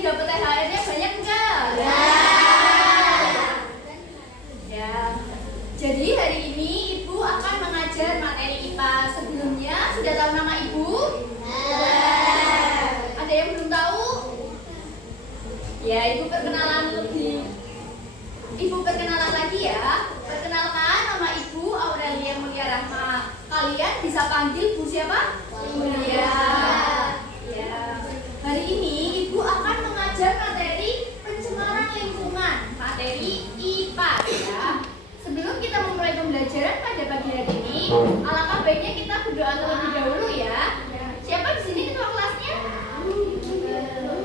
dapat THR-nya banyak enggak? Ya. Ya. Jadi hari ini Ibu akan mengajar materi IPA. Sebelumnya sudah tahu nama Ibu? Ada yang belum tahu? Ya, Ibu perkenalan lagi ya. Perkenalkan, nama Ibu Aurelia Mulia Rahma. Kalian bisa panggil Bu siapa? Mulia. Ya. Hari ini Ibu akan mengajar materi pencemaran lingkungan, materi IPA ya. Sebelum kita memulai pembelajaran pada pagi hari ini, alangkah baiknya kita berdoa terlebih dahulu ya. Siapa di sini ketua kelasnya?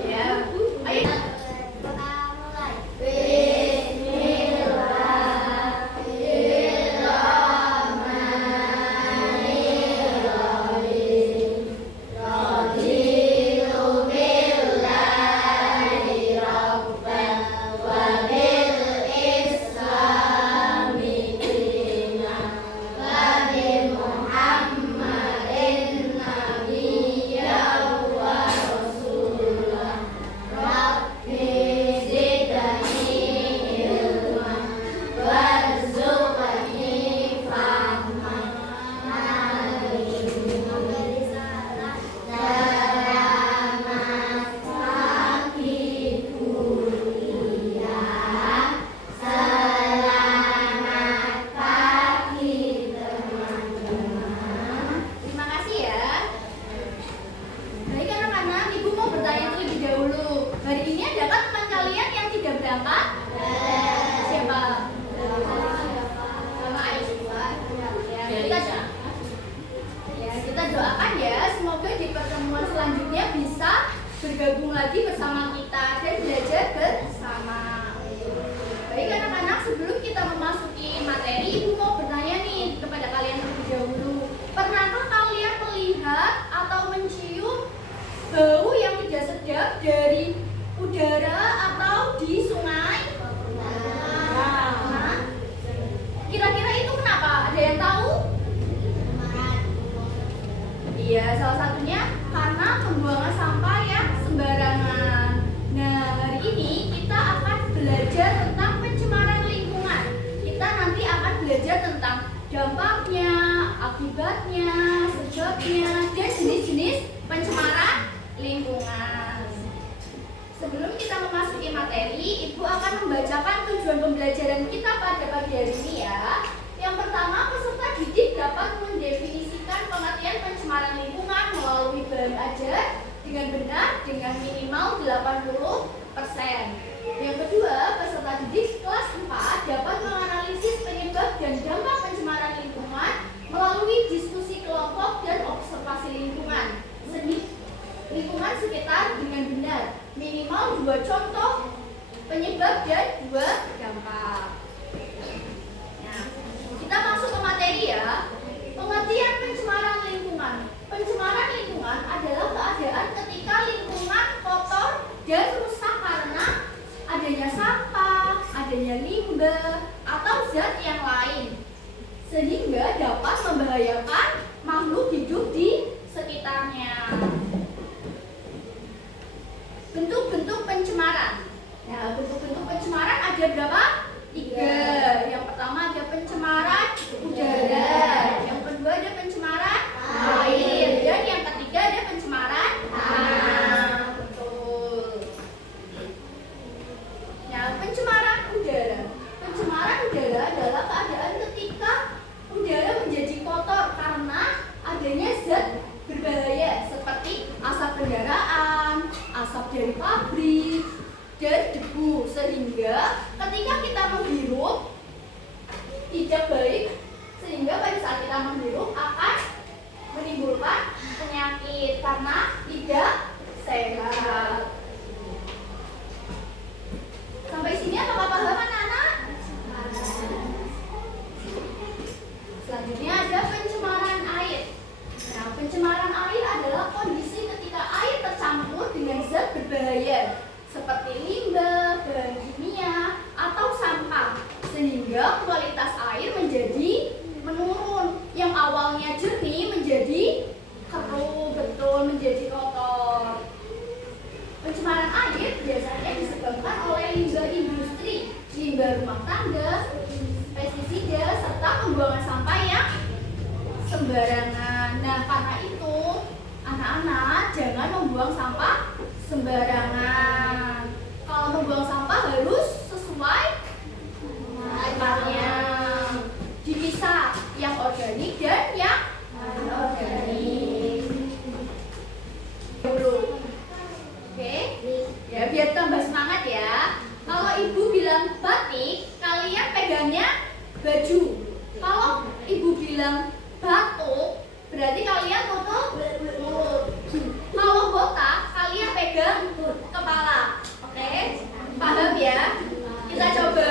Ya. Ayo. Selanjutnya bisa bergabung lagi bersama kita dan belajar bersama. Baik anak-anak, sebelum kita memasuki materi, Ibu mau bertanya nih kepada kalian terlebih dahulu. Pernahkah kalian melihat atau mencium bau yang tidak sedap dari udara atau di sungai? Nah, kira-kira itu kenapa? Ada yang tahu? Iya, salah satunya karena pembuangan sampah yang sembarangan. Nah, hari ini kita akan belajar tentang pencemaran lingkungan. Kita nanti akan belajar tentang dampaknya, akibatnya, sebabnya, dan jenis-jenis pencemaran lingkungan. Sebelum kita memasuki materi, Ibu akan membacakan tujuan pembelajaran kita pada pagi hari ini ya. Yang pertama, peserta didik dapat mendefinisikan pengertian pencemaran lingkungan melalui bahan ajar dengan benar dengan minimal 80%. Yang kedua, peserta didik kelas 4 dapat menganalisis penyebab dan dampak pencemaran lingkungan melalui diskusi kelompok dan observasi lingkungan sekitar dengan benar, minimal 2 contoh penyebab dan 2 dampak. Kita masuk ke materi ya. Pengertian pencemaran lingkungan. Pencemaran lingkungan adalah keadaan ketika lingkungan kotor dan rusak karena adanya sampah, adanya limbah, atau zat yang lain, sehingga dapat membahayakan makhluk hidup di sekitarnya. Bentuk-bentuk pencemaran. Nah, bentuk-bentuk pencemaran ada berapa? 3. Yang pertama ada pencemaran udara, yang kedua ada pencemaran air, dan yang ketiga ada pencemaran tanah. Betul. Nah, pencemaran udara. Pencemaran udara adalah keadaan ketika udara menjadi kotor karena adanya zat berbahaya seperti asap kendaraan, asap dari pabrik, dan debu, sehingga ketika kita menghirup tidak baik, sehingga pada saat kita menghirup akan menimbulkan penyakit karena tidak sehat. Sampai sini apakah paham anak-anak? Selanjutnya ada pencemaran air. Nah, pencemaran air adalah kondisi ketika air tercampur dengan zat berbahaya seperti limbah, bahan kimia, atau sampah, sehingga kualitas air menjadi menurun. Yang awalnya jernih menjadi keruh, betul, menjadi kotor. Pencemaran air sembarangan. Nah, karena itu anak-anak jangan membuang sampah sembarangan. Kalau membuang sampah harus sesuai tempatnya. Dipisah yang organik dan yang non-organik. Oke, ya biar tambah semangat ya. Kalau ibu bilang batik, kalian pegangnya baju. Kalau ibu bilang batuk, berarti kalian tutup mulut. Kalau botak, kalian pegang kepala. Oke, paham ya? Kita coba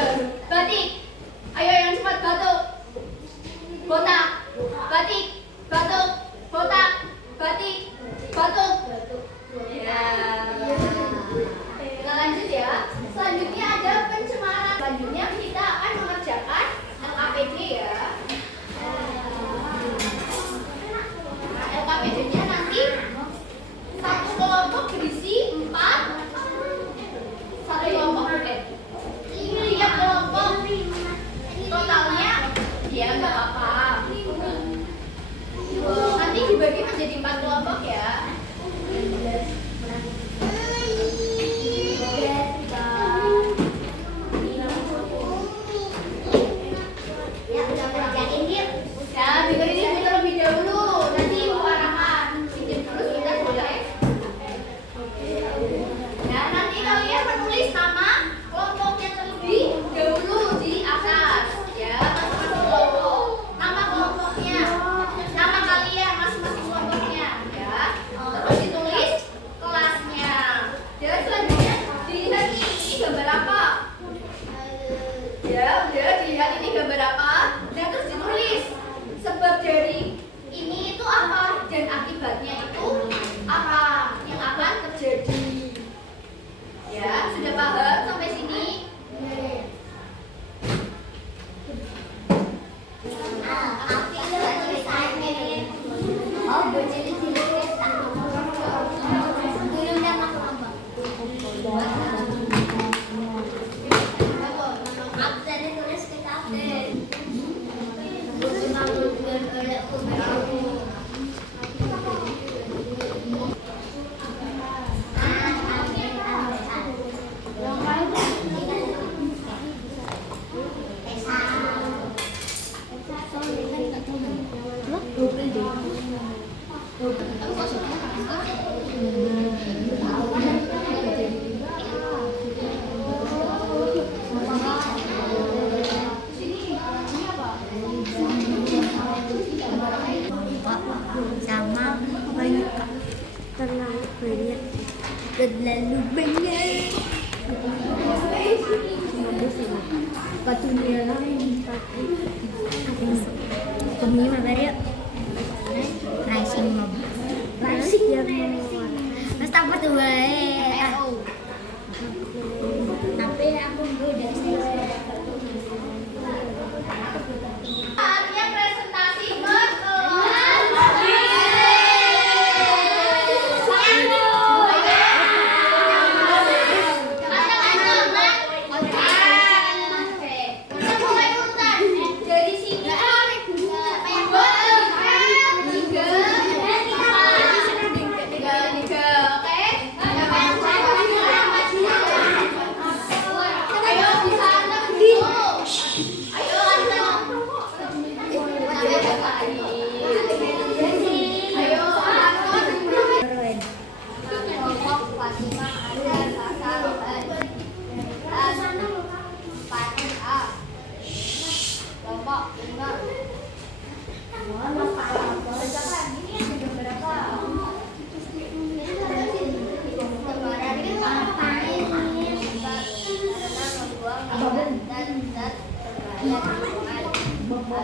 batik. Ayo yang cepat batuk. Botak, batik, batuk, botak, batik, batuk. Ya. Kita lanjut ya. Selanjutnya ada pencemaran. Selanjutnya kita akan mengerjakan LKPD ya. Nah, LKPD-nya nanti satu kelompok berisi 4. Satu kelompok ini lihat kelompok totalnya ya nggak apa-apa. Nanti dibagi menjadi 4 kelompok ya. Ya, dengerin ibu terlebih dahulu. Nanti ibu arahkan. Izin dulu sebentar boleh. Ya, nanti kalian menulis nama kelompoknya terlebih dahulu di atas. Ya, masing-masing kelompok. Nama kelompoknya, nama kalian masing-masing kelompoknya. Ya, terus ditulis kelasnya. Dan selanjutnya dilihat ini gambar apa? Ya, udah dilihat ini gambar apa? Dan terus ditulis sebab dari ini itu apa dan akibatnya itu apa yang akan terjadi. Ya, sudah paham sampai sini? Sama banyak, terlalu banyak, batunya lain kami mabar yuk racing mob racing ya terus apa tuh tapi aku udah Saatnya presentasi berkelas. Dari sini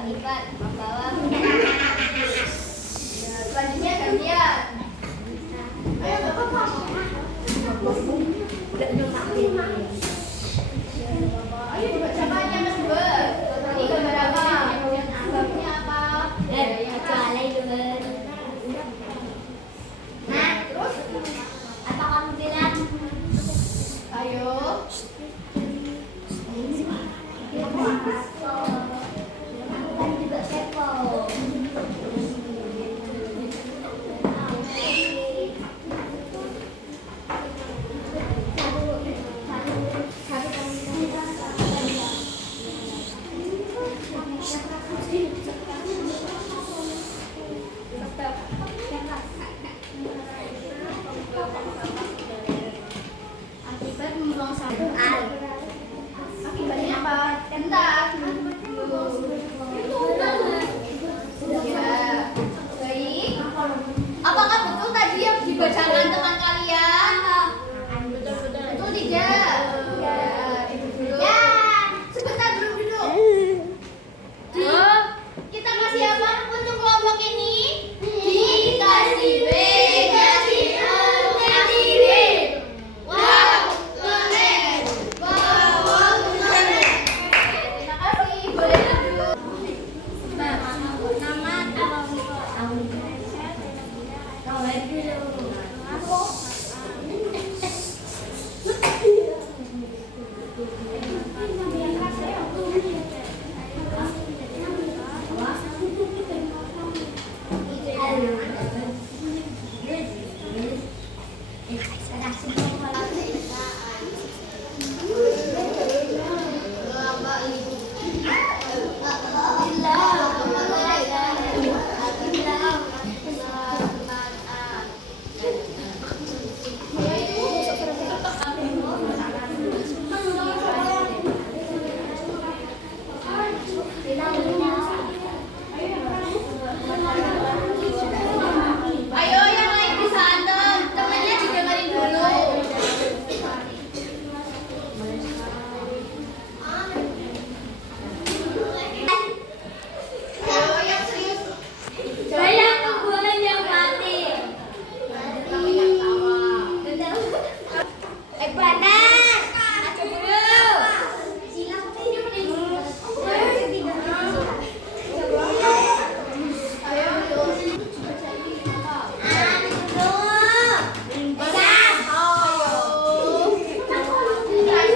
akibat membawa selanjutnya gantian. Ayo bapak. Ayo dibacakannya Mas Ber. Ini gambar apa? Gambarnya apa? Kecuali dulu. Nah, Terus apa kamu bilang? ayo. Kan juga kepo. Bentar. Ya, baik. Apakah betul tadi yang dibacakan teman kalian? Betul tidak? Ya, itu dulu. Sebentar dulu. Kita kasih apa untuk kelompok ini? Dikasih B, kasih A, kasih B. Wow, keren. Wow, keren. Terima kasih. Boleh duduk. Ayo yang lain bisa antem, temennya didengerin dulu. Ayo yang serius. Banyak kuburan yang mati. Panas. Maju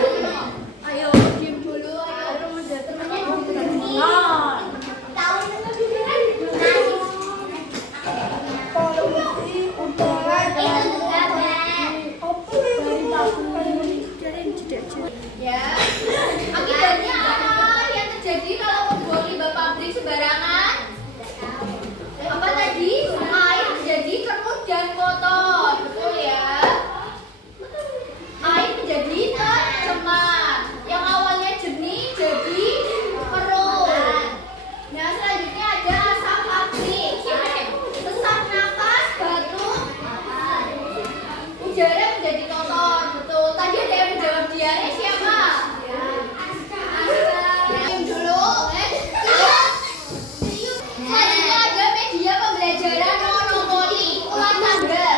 dulu. Ayo, diam dulu. Ayo, temennya didengerin. Ya. Akibatnya apa yang terjadi kalau membuang limbah pabrik sembarangan? Apa tadi? Air menjadi keruh dan kotor. Betul ya? Air menjadi tercemar. Yang awalnya jernih jadi keruh. Nah, selanjutnya ada asap pabrik. Sesak napas, batuk, udara menjadi kotor. Betul. Tadi ada yang menjawab diare siapa? Diam dulu. Selanjutnya ada media pembelajaran monopoli ulang tangga.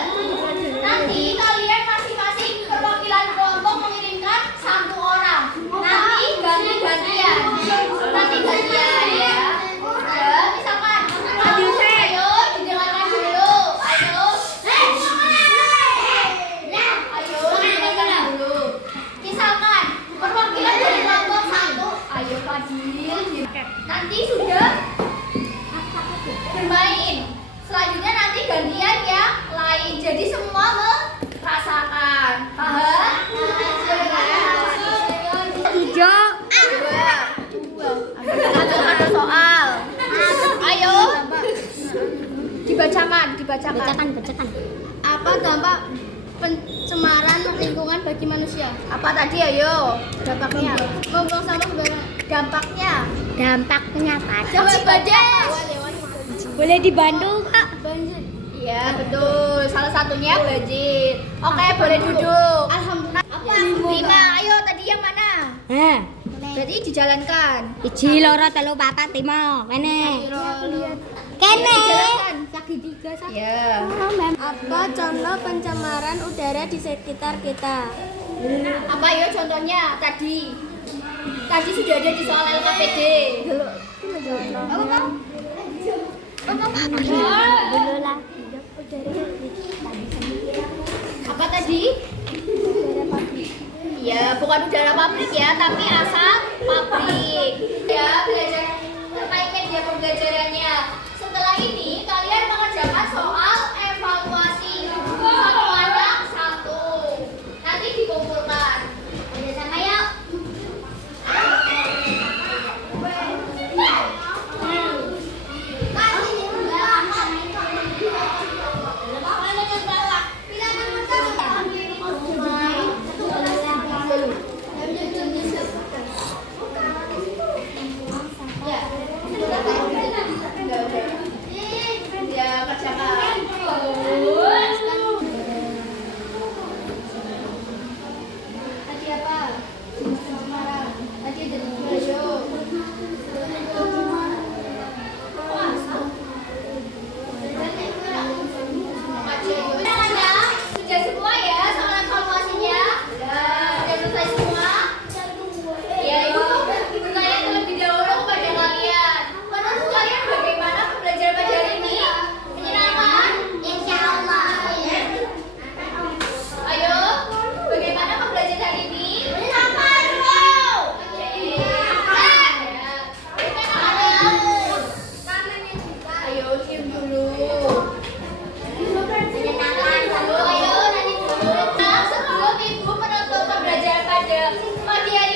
Nanti kalian masing-masing perwakilan kelompok mengirimkan satu orang. Nanti ganti-gantian. Ya. Ya, misalkan. Ayo, didengarkan dulu. Ayo. Ayo, didengarkan dulu. Misalkan perwakilan dari kelompok satu. Ayo, Fadil. Nanti sudah bermain. Selanjutnya nanti gantian yang lain. Jadi semua merasakan. Paham? Hijau. Ada soal. Ayo. Dibacakan. Bacakan. Apa dampak pencemaran lingkungan bagi manusia? Apa tadi? Ayo. Dampaknya. Membuang sampah sembarangan. Dampaknya. Dampaknya apa? Jawab aja. Boleh dibantu, Kak? Iya, betul. Salah satunya banjir. Oke, boleh duduk. Alhamdulillah. Apa? 5. Ayo, tadi yang mana? Berarti dijalankan. Iji loro telu papat lima. Kene. Dijalankan. Segitiga Ya. Apa contoh pencemaran udara di sekitar kita? Apa ya contohnya tadi? Tadi sudah ada di soal LKPD. Apa tadi? Ya, bukan udara pabrik ya, tapi asap pabrik. Ya, belajar terkait media pembelajarannya. Setelah ini kalian mengerjakan soal evaluasi. Satu anak satu. Nanti dikumpulkan. Udah sama yuk. pada pagi hari